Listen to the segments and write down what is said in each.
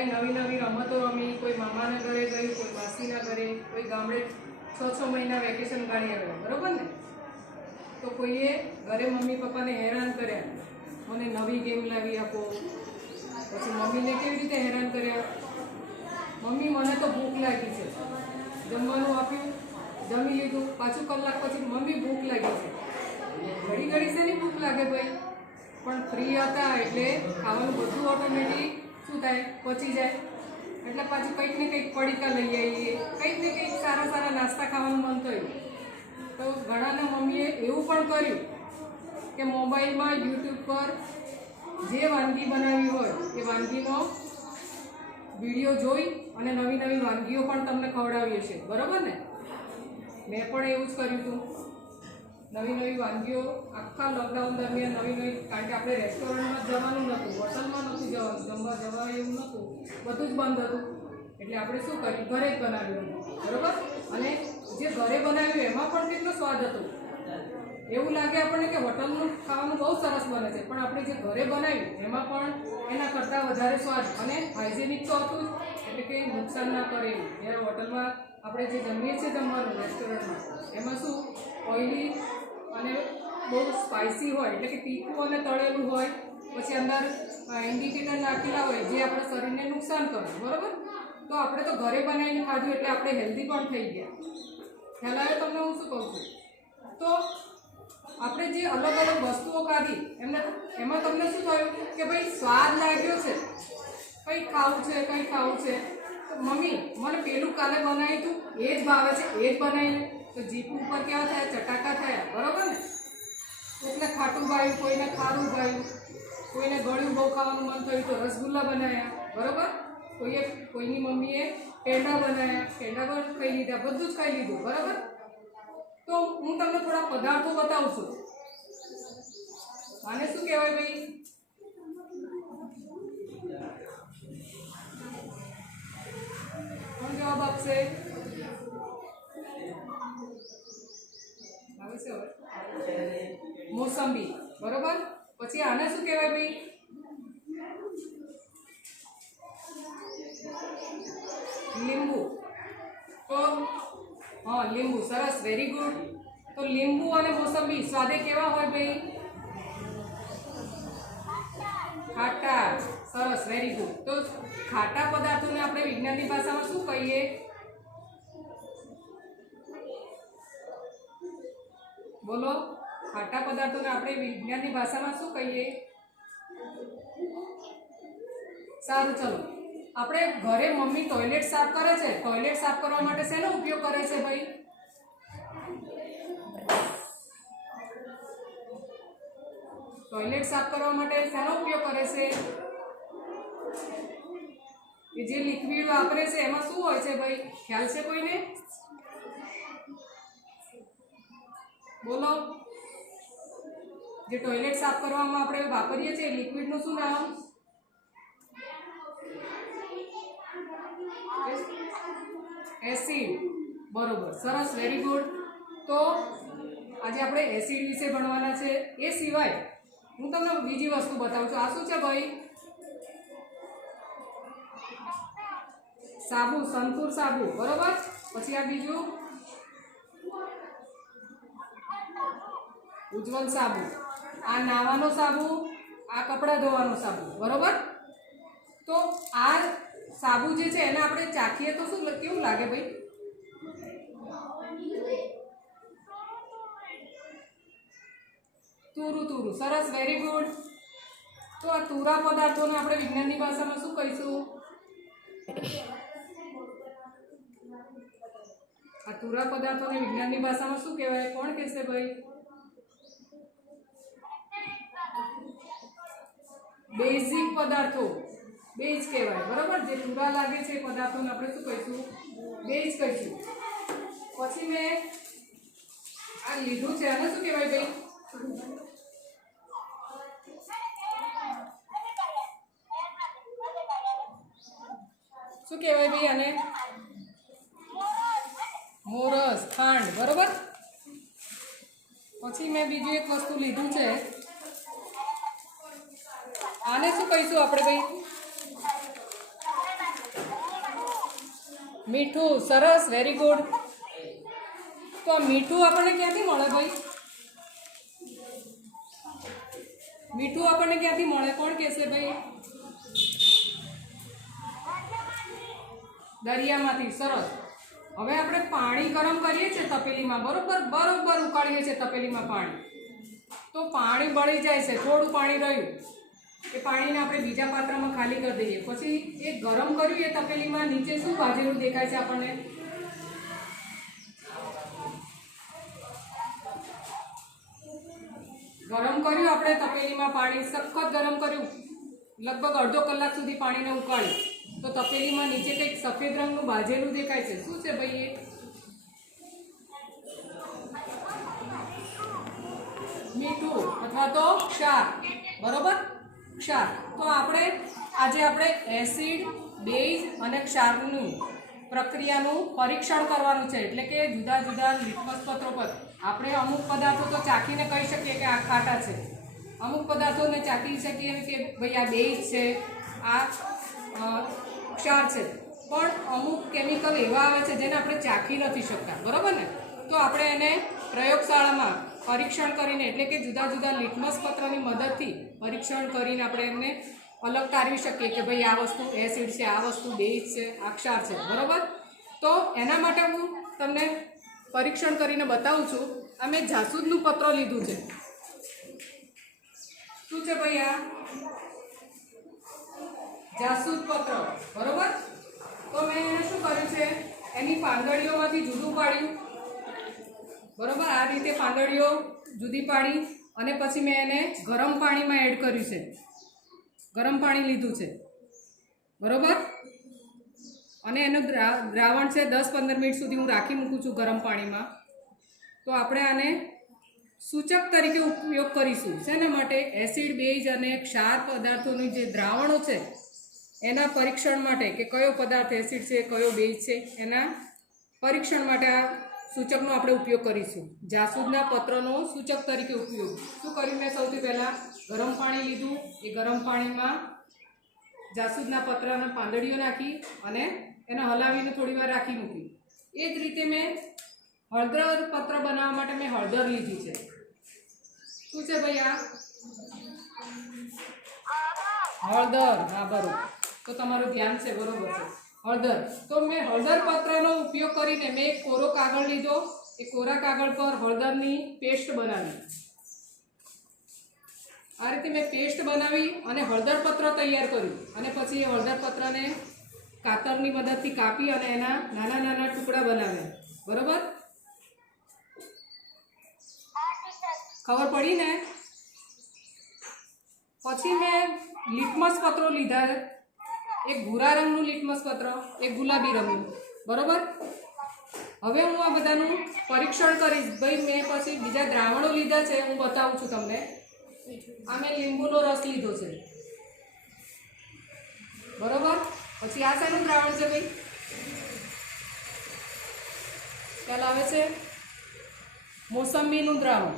બધાએ નવી નવી રમતો રમી, કોઈ મામાના ઘરે ગયું કોઈ માસીના ઘરે, કોઈ ગામડે છ છ મહિના વેકેશન કાઢી આવ્યા બરાબર ને? તો કોઈએ ઘરે મમ્મી પપ્પાને હેરાન કર્યા. મને નવી ગેમ લાવી આપો. પછી મમ્મીને કેવી રીતે હેરાન કર્યા? મમ્મી, મને તો ભૂખ લાગી છે. જમવાનું આપ્યું, જમી લીધું. પાછું કલાક પછી, મમ્મી, ભૂખ લાગી છે. ઘડી ઘડી શેની ભૂખ લાગે ભાઈ? પણ ફ્રી હતા એટલે ખાવાનું બધું ઓટોમેટિક શું થાય પચી જાય. એટલે પાછું કંઈક ને કંઈક પડીકા લઈ આવીએ. કંઈક ને કંઈક સારા સારા નાસ્તા ખાવાનું મન થયું. તો ઘણાના મમ્મીએ એવું પણ કર્યું કે મોબાઈલમાં, યુટ્યુબ પર જે વાનગી બનાવી હોય, એ વાનગીનો વીડિયો જોઈ અને નવી નવી વાનગીઓ પણ તમને ખવડાવીએ છીએ બરાબર ને? મેં પણ એવું જ કર્યું હતું. નવી નવી વાનગીઓ આખા લોકડાઉન દરમિયાન નવી નવી, કારણ કે આપણે રેસ્ટોરન્ટમાં જવાનું નહોતું, હોટલમાં નહોતું જવાનું, જમવા જવા એવું નહોતું, બધું જ બંધ હતું. એટલે આપણે શું કર્યું? ઘરે જ બનાવ્યું બરાબર? અને જે ઘરે બનાવ્યું એમાં પણ કેટલો સ્વાદ હતો. એવું લાગે આપણને કે હોટલનું ખાવાનું બહુ સરસ બને છે, પણ આપણે જે ઘરે બનાવ્યું એમાં પણ એના કરતાં વધારે સ્વાદ અને હાઇજેનિક તો હતું જ, એટલે કે નુકસાન ના કરે જ્યારે હોટલમાં આપણે જે જમીએ છીએ જમવાનું રેસ્ટોરન્ટમાં એમાં શું? ઓઇલી અને બહુ સ્પાઇસી હોય, એટલે કે તીખું અને તળેલું હોય, પછી અંદર ઇન્ડિકેટર નાખેલા હોય, જે આપણા શરીરને નુકસાન કરે, બરાબર? તો આપણે તો ઘરે બનાવીને ખાધું એટલે આપણે હેલ્ધી પણ થઈ ગયા. ખ્યાલ તમને હું શું કહું છું? તો આપણે જે અલગ અલગ વસ્તુઓ ખાધી, એમને, એમાં તમને શું થયું? કે ભાઈ સ્વાદ લાગ્યો છે. કંઈ ખાવું છે, કંઈ ખાવું છે. તો મમ્મી, મને પેલું કાલે બનાવ્યું હતું એ જ ભાવે છે, એ જ બનાવીને તો જીપ ઉપર કેવા થયા? ચટાકા થયા. બરાબર ને? એટલે ખાટું ભાવ્યું કોઈને ખારું ભાવ્યું કોઈને ગળ્યું બહુ ખાવાનું મન થયું તો રસગુલ્લા બનાવ્યા બરાબર? કોઈએ, કોઈની મમ્મીએ પેંડા બનાવ્યા પેંડા પણ ખાઈ લીધા, બધું જ ખાઈ લીધું. બરાબર? તો હું તમને થોડા પદાર્થો બતાવું છું. આને શું કહેવાય ભાઈ? કોણ જવાબ આપશે? છે મોસંબી. બરોબર? પછી આને શું કહેવાય ભાઈ? લીંબુ. તો, હા, લીંબુ. સરસ. વેરી ગુડ તો લીંબુ અને મોસંબી સ્વાદે કેવા હોય ભાઈ? ખાટા. સરસ. વેરી ગુડ તો ખાટા પદાર્થોને આપણે વિજ્ઞાનની ભાષામાં શું કહીએ? બોલો, ખાટા પદાર્થોને આપણે વિજ્ઞાનની ભાષામાં શું કહીએ? સારું, ચલો. આપણે ઘરે મમ્મી ટોયલેટ સાફ કરે છે? ટોયલેટ સાફ કરવા માટે શેનો ઉપયોગ કરે છે ભાઈ? ટોયલેટ સાફ કરવા માટે શેનો ઉપયોગ કરે છે? જે લિક્વિડ વાપરે છે, એમાં શું હોય છે ભાઈ? ખ્યાલ છે કોઈને? બોલો. જે ટોયલેટ સાફ કરવામાં આપણે વાપરીએ છીએ લિક્વિડનું શું નામ? એસિડ. બરોબર, સરસ વેરી ગુડ તો આજે આપણે એસિડ વિશે ભણવાના છે. એ સિવાય હું તમને બીજી વસ્તુ બતાવું છું. આ શું છે ભાઈ? સાબુ, સંતૂર સાબુ. બરોબર? પછી આ બીજું? ઉજ્જવલ સાબુ. આ નાવાનો સાબુ, આ કપડાં ધોવાનો સાબુ. બરોબર? તો આ સાબુ જે છે, એને આપણે ચાખીએ તો શું કેવું લાગે ભાઈ? તુરું તુરું. સરસ વેરી ગુડ તો આ તુરા પદાર્થોને આપણે વિજ્ઞાનની ભાષામાં શું કહીશું? આ તુરા પદાર્થોને વિજ્ઞાનની ભાષામાં શું કહેવાય? કોણ કહેશે ભાઈ? બેઝિક પદાર્થો. બેઝ કહેવાય. બરાબર? જે તુરા લાગે છે એ પદાર્થોને આપણે શું કહીશું? બેઝ કહીશું. પછી મેં આ લીધું છે. આને શું કહેવાય ભાઈ? શું કહેવાય ભાઈ આને? મોરસ, ખાંડ. બરોબર? પછી મેં બીજું એક વસ્તુ લીધું છે. આને શું કહીશું આપણે ભાઈ? મીઠું, સરસ વેરી ગુડ તો આ મીઠું આપણને ક્યાંથી મળે ભાઈ? મીઠું આપણને ક્યાંથી મળે? કોણ કહેશે ભાઈ? દરિયામાંથી, સરસ. હવે આપણે પાણી ગરમ કરીએ છીએ તપેલીમાં, બરોબર? બરોબર ઉકાળીએ છીએ તપેલીમાં પાણી. તો પાણી બળી જાય છે, થોડું પાણી રહ્યું. એ પાણીને આપણે બીજા પાત્રમાં ખાલી કરી દઈએ. પછી એ ગરમ કર્યું એ તપેલીમાં નીચે શું ભાજેલું દેખાય છે આપણને? ગરમ કર્યું આપણે તપેલીમાં પાણી, સખત ગરમ કર્યું. લગભગ અડધો કલાક સુધી પાણીને ઉકાળ્યું તો તપેલીમાં નીચે કંઈક સફેદ રંગનું ભાજેલું દેખાય છે. શું છે ભાઈ એ? મીઠું અથવા તો ક્ષાર બરોબર? ક્ષાર. તો આપણે, આજે આપણે એસિડ, બેઝ અને ક્ષારનું પ્રક્રિયાનું પરીક્ષણ કરવાનું છે. એટલે કે જુદા જુદા લિટમસ પત્રો પર. આપણે અમુક પદાર્થો તો ચાખીને કહી શકીએ કે આ ખાટા છે. અમુક પદાર્થોને ચાખી શકીએ કે ભાઈ આ બેઝ છે, આ ક્ષાર છે. પણ અમુક કેમિકલ એવા આવે છે જેને આપણે ચાખી નથી શકતા. બરાબર ને? તો આપણે એને પ્રયોગશાળામાં પરીક્ષણ કરીને, એટલે કે જુદા જુદા લિટમસ પત્રની મદદથી પરીક્ષણ કરીને આપણે એમને અલગ તારવી શકીએ કે ભાઈ આ વસ્તુ એસિડ છે, આ વસ્તુ બેઝ છે, અક્ષાર છે, બરાબર? તો એના માટે હું તમને પરીક્ષણ કરીને બતાવું છું. આ મેં જાસૂદનું પત્ર લીધું છે. શું છે ભાઈ આ? જાસૂદ પત્ર, બરોબર? તો મેં એને શું કર્યું છે? એની પાંદડીઓમાંથી જુદું પાડ્યું. બરોબર? આ રીતે પાંદડીઓ જુદી પાડી અને પછી મેં એને ગરમ પાણીમાં એડ કર્યું છે. ગરમ પાણી લીધું છે. બરોબર? અને એનું દ્રા- દ્રાવણ છે દસ પંદર મિનિટ સુધી હું રાખી મૂકું છું ગરમ પાણીમાં. તો આપણે આને સૂચક તરીકે ઉપયોગ કરીશું. શેના માટે? એસિડ, બેઝ અને ક્ષાર પદાર્થોનું જે દ્રાવણો છે, એના પરીક્ષણ માટે કે કયો પદાર્થ એસિડ છે, કયો બેઝ છે, એના પરીક્ષણ માટે આ સૂચકનો આપણે ઉપયોગ કરીશું. જાસૂદના પત્રનો સૂચક તરીકે ઉપયોગ. શું કર્યું મેં સૌથી પહેલાં? ગરમ પાણી લીધું. એ ગરમ પાણીમાં જાસૂદના પત્રના પાંદડીઓ નાખી અને એને હલાવીને થોડી વાર રાખી મૂકી. એ જ રીતે મેં હળદર પત્ર બનાવવા માટે મેં હળદર લીધી છે. શું છે ભાઈ આ હળદર. હા, બરોબર. તો તમારું ધ્યાન છે, બરોબર છે. હળદર. તો મેં હળદર પત્રનો ઉપયોગ કરીને મેં એક કોરો કાગળ લીધો. એ કોરા કાગળ પર હળદરની પેસ્ટ બનાવી. આ રીતે મેં પેસ્ટ બનાવી અને હળદર પત્ર તૈયાર કર્યું. અને પછી એ હળદર પત્રને કાતરની મદદથી કાપી અને એના નાના નાના ટુકડા બનાવ્યા. બરોબર? ખબર પડી ને? પછી મેં લિટમસ પત્રો લીધા. એક ભૂરા રંગનું લિટમસ પત્ર, એક ગુલાબી રંગનું. બરોબર? હવે હું આ બધાનું પરીક્ષણ કરીશ. ભાઈ, મેં પછી બીજા દ્રાવણો લીધા છે, હું બતાવું છું તમને. આ મેં લીંબુનો રસ લીધો છે. બરોબર? પછી આ શેનું દ્રાવણ છે ભાઈ? ખ્યાલ આવે છે? મોસંબીનું દ્રાવણ.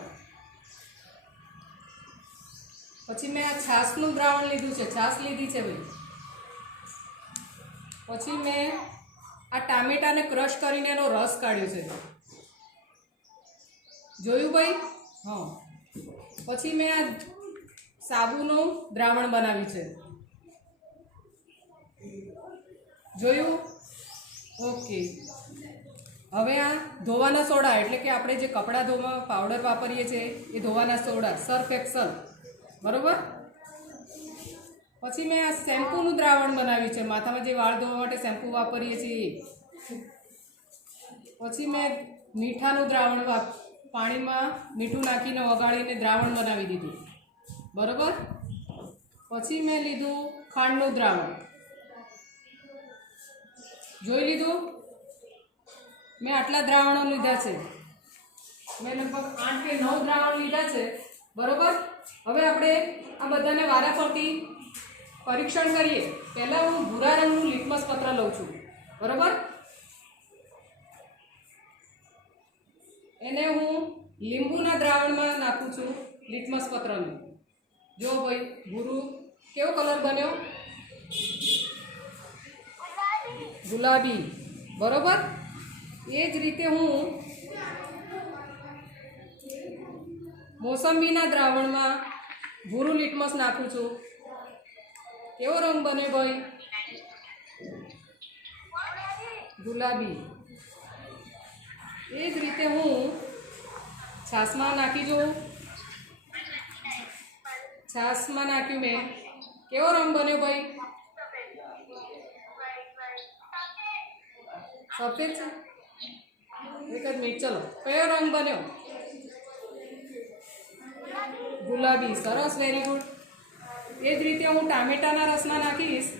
પછી મેં આ છાશનું દ્રાવણ લીધું છે. છાશ લીધી છે ભાઈ. પછી મેં આ ટામેટાને ક્રશ કરીને એનો રસ કાઢ્યો છે. જોયું ભાઈ? હા. પછી મેં આ સાબુનું દ્રાવણ બનાવ્યું છે. જોયું? ઓકે. હવે આ ધોવાના સોડા, એટલે કે આપણે જે કપડાં ધોવા, પાવડર વાપરીએ છીએ, એ ધોવાના સોડા સર્ફ એક્સલ બરોબર? પછી મેં આ શેમ્પૂનું દ્રાવણ બનાવ્યું છે. માથામાં જે વાળ ધોવા માટે શેમ્પૂ વાપરીએ છીએ. પછી મેં મીઠાનું દ્રાવણ પાણીમાં મીઠું નાખીને ઓગાળીને દ્રાવણ બનાવી દીધું. બરોબર? પછી મેં લીધું ખાંડનું દ્રાવણ. જોઈ લીધું? મેં આટલા દ્રાવણો લીધા છે. મેં લગભગ આઠ કે નવ દ્રાવણ લીધા છે. બરોબર? હવે આપણે આ બધાને વારા ફરતી પરીક્ષણ કરીએ, પહેલાં હું ભૂરા રંગનું લિટમસ પત્ર લઉં છું. બરોબર? એને હું લીંબુના દ્રાવણમાં નાખું છું લિટમસ પત્રનું. જો ભાઈ, ભૂરું કેવો કલર બન્યો? ગુલાબી. બરોબર? એ જ રીતે હું મોસંબીના દ્રાવણમાં ભૂરું લીટમસ નાખું છું. કેવો રંગ બને ભાઈ? ગુલાબી. એ જ રીતે હું છાશમાં નાખી જોઉં. છાશમાં નાખ્યું મેં. કેવો રંગ બન્યો ભાઈ? સફેદ છે? એક જ મિનિટ, ચલો. કયો રંગ બન્યો? ગુલાબી. સરસ વેરી ગુડ એ જ રીતે હું ટામેટાના રસમાં નાખીશ.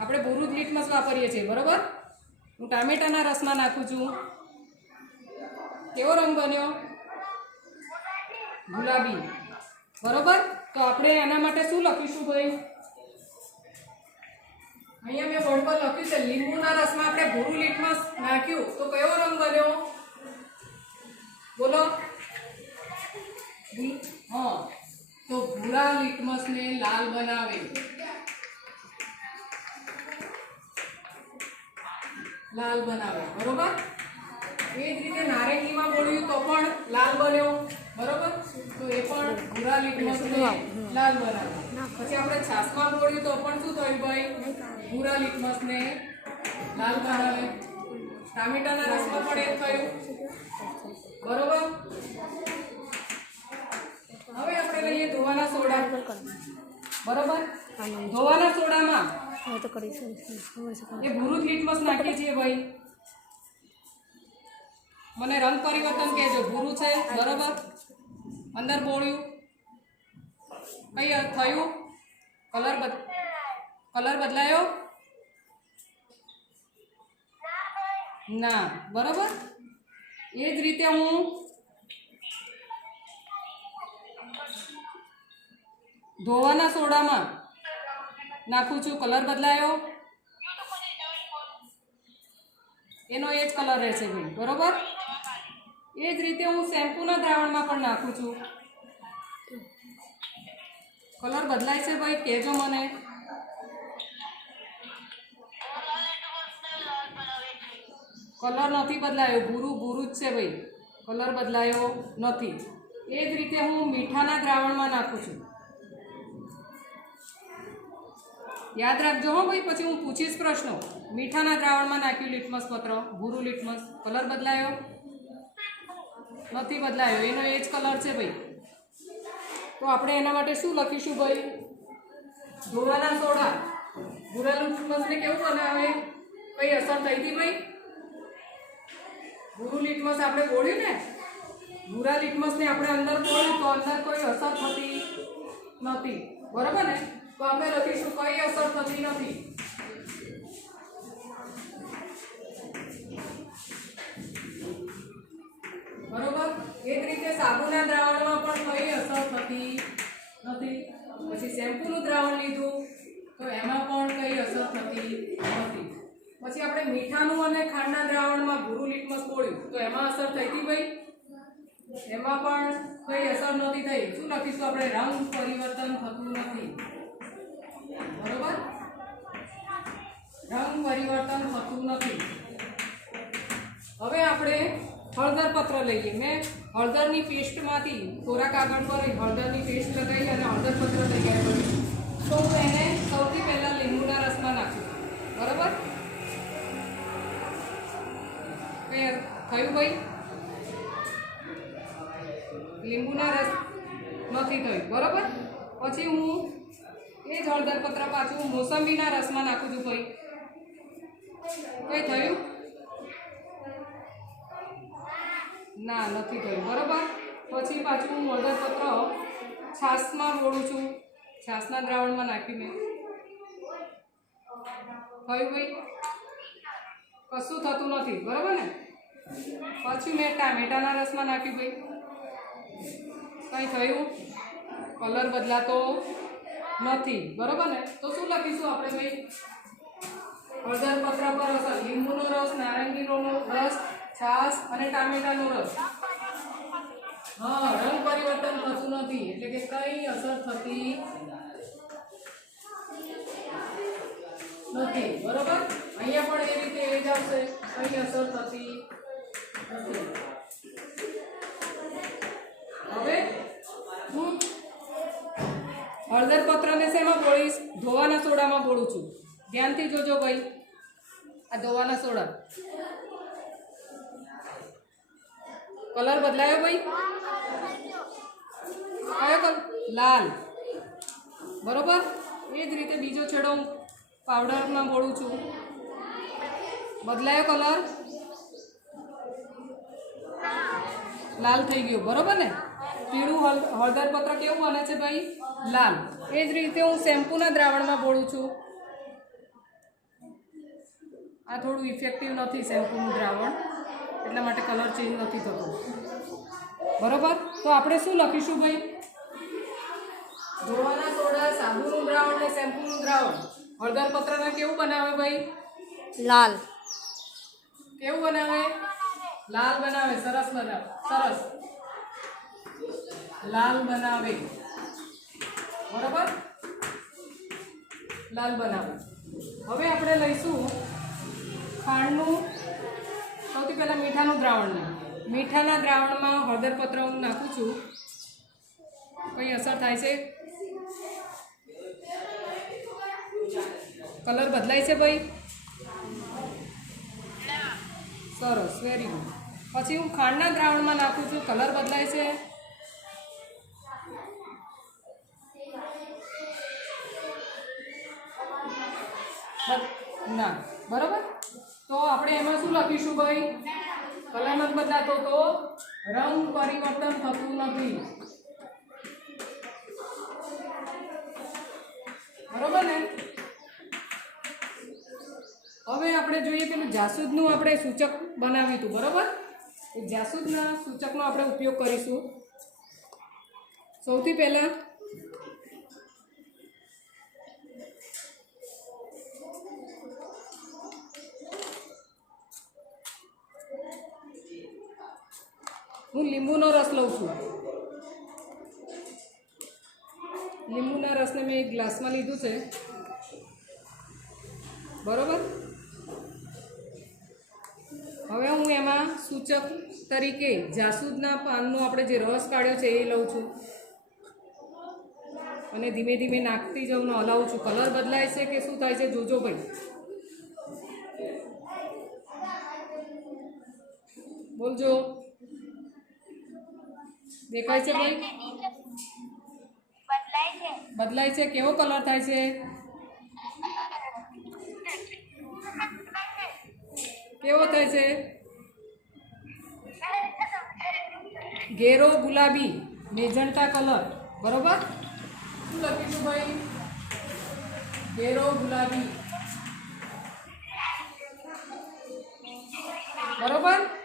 આપણે બોરું જ લીટમસ વાપરીએ છીએ, બરોબર? હું ટામેટાના રસમાં નાખું છું. કેવો રંગ બન્યો? ગુલાબી. બરોબર? તો આપણે એના માટે શું લખીશું ભાઈ? અહીંયા મેં બોર્ડ પર લખ્યું છે, લીંબુના રસમાં આપણે ભૂરું લીટમાં નાખ્યું. તો કયો રંગ બન્યો? બોલો હા. તો ભૂરા લીટમસને લાલ બનાવે. લાલ બનાવે, બરોબર? એ જ રીતે નારંગીમાં બોળ્યું તો પણ લાલ બન્યો, બરોબર? તો એ પણ ભૂરા લીટમસને લાલ બનાવે. પછી આપણે છાસમાં બોળ્યું તો પણ શું થયું ભાઈ? ભૂરા લીટમસને લાલ બનાવે. ટામેટાના રસમાં પણ એ થયું. બરોબર? હવે આપણે લઈએ ધોવાના સોડા. બરોબર? ધોવાના સોડામાં એ ભૂરું લીટમસ નાખીએ છીએ ભાઈ. મને રંગ પરિવર્તન કહેજો. ભૂરું છે બરોબર? અંદર બોળ્યું. કઈ થયું? કલર બદ કલર બદલાયો? ના બરોબર? એ જ રીતે હું ધોવાના સોડામાં નાખું છું. કલર બદલાયો. એનો એ જ કલર રહેશે ભાઈ બરોબર? એ જ રીતે હું શેમ્પૂના દ્રાવણમાં પણ નાખું છું. કલર બદલાય છે ભાઈ કહેજો મને. કલર નથી બદલાયો. ભૂરું ભૂરું જ છે ભાઈ. કલર બદલાયો નથી. એ જ રીતે હું મીઠાના દ્રાવણમાં નાખું છું. યાદ રાખજો હો ભાઈ, પછી હું પૂછીશ પ્રશ્નો. મીઠાના દ્રાવણમાં નાખ્યું લિટમસ પત્ર, ભૂરું લિટમસ. કલર બદલાયો? નથી બદલાયો. એનો એ જ કલર છે ભાઈ. તો આપણે એના માટે શું લખીશું ભાઈ? ધોવાના સોડા. ભૂરા લિટમસને કેવું બનાવે? કઈ અસર થઈ હતી ભાઈ? ભૂરું લિટમસ આપણે બોળ્યું ને? ભૂરા લિટમસને આપણે અંદર બોળ્યું તો અંદર કોઈ અસર થતી નથી. બરાબર ને? તો અમે લખીશું કઈ અસર થતી નથી. બરોબર? એક રીતે સાબુના દ્રાવણમાં પણ કઈ અસર થતી નથી. પછી શેમ્પૂનું દ્રાવણ લીધું, તો એમાં પણ કઈ અસર થતી નથી. પછી આપણે મીઠાનું અને ખાંડના દ્રાવણમાં ભૂરું લીટમસ બોળ્યું તો એમાં અસર થઈ હતી ભાઈ? એમાં પણ કઈ અસર નથી થઈ. શું લખીશું આપણે? રંગ પરિવર્તન થતું નથી. બરોબર? રંગ પરિવર્તન થતું નથી. હવે આપણે હળદર પત્ર લઈએ. મેં હળદરની પેસ્ટમાંથી ખોરાક કાગળ પર હળદરની પેસ્ટ લગાવી અને હળદર પત્ર તૈયાર કર્યું. તો હું એને સૌથી પહેલાં લીંબુના રસમાં નાખું. બરાબર? કઈ થયું ભાઈ લીંબુના રસ નથી થયું બરાબર? પછી હું એ જ હળદર પત્ર પાછું મોસંબીના રસમાં નાખું છું ભાઈ. કઈ થયું? ના, નથી થયું, બરાબર? પછી પાછું હું હળદર પત્ર છાશમાં રોડું છું, છાશના દ્રાવણમાં નાખીને થયું ભાઈ? કશું થતું નથી, બરાબર ને? પછી મેં ટામેટાના રસમાં નાખ્યું ભાઈ. કંઈ થયું? કલર બદલાતો નથી. બરોબર ને? તો શું લખીશું આપણે ભાઈ? હળદર પતરા પર અસર લીંબુનો રસ, નારંગીનો રસ, છાશ અને ટામેટાનો રસ. હા, રંગ પરિવર્તન થતું નથી, એટલે કે કઈ અસર થતી નથી. બરોબર? અહીંયા પણ એ રીતે એ જ આવશે. કઈ અસર થતી નથી હવે હું હળદર પત્રને શેમાં બોળીશ ધોવાના સોડામાં બોળું છું. ધ્યાનથી જોજો ભાઈ. આ ધોવાના સોડા. કલર બદલાયો ભાઈ? કયો કલર? લાલ. બરોબર? એ જ રીતે બીજો છેડો હું પાવડરમાં બોળું છું. બદલાયો કલર? લાલ થઈ ગયો. બરોબર ને? પીળું હળ- હળદર પત્ર કેવું બને છે ભાઈ? લાલ. એ જ રીતે હું શેમ્પૂના દ્રાવણમાં બોળું છું. આ થોડું ઇફેક્ટિવ નથી શેમ્પૂનું દ્રાવણ એટલા માટે કલર ચેન્જ નથી થતો. બરોબર? તો આપણે શું લખીશું ભાઈ? ધોવાના સોડા સાબુનું દ્રાવણ ને શેમ્પૂનું દ્રાવણ. હળદર પત્રને કેવું બનાવે ભાઈ? લાલ. કેવું બનાવે? લાલ બનાવે સરસ બનાવે સરસ. લાલ બનાવે. બરાબર? લાલ બનાવો. હવે આપણે લઈશું ખાંડનું, સૌથી પહેલાં મીઠાનું દ્રાવણ મીઠાના દ્રાવણમાં હળદર પત્ર હું નાખું છું. કઈ અસર થાય છે? કલર બદલાય છે ભાઈ? સરસ વેરી ગુડ પછી હું ખાંડના દ્રાવણમાં નાખું છું. કલર બદલાય છે. ના. બરાબર? તો આપણે એમાં શું લખીશું ભાઈ? કલર નથી બદલાતો તો રંગ પરિવર્તન થતું નથી. બરોબર ને? હવે આપણે જોઈએ પેલું જાસૂદનું આપણે સૂચક બનાવ્યું હતું, બરોબર? એ જાસૂદના સૂચકનો આપણે ઉપયોગ કરીશું. સૌથી પહેલાં હું લીંબુનો રસ લઉં છું. લીંબુના રસને મેં એક ગ્લાસમાં લીધું છે. બરોબર? હવે હું એમાં સૂચક તરીકે જાસૂદના પાનનો આપણે જે રસ કાઢ્યો છે એ લઉં છું. અને ધીમે ધીમે નાખતી જાઉં હલાવું છું. કલર બદલાય છે કે શું થાય છે જોજો ભાઈ. બોલજો. દેખાય છે ભાઈ બદલાય છે બદલાય છે કેવો કલર થાય છે કેવો થાય છે ઘેરો ગુલાબી મેજન્ટા કલર બરોબર શું લખીશું ભાઈ ઘેરો ગુલાબી બરોબર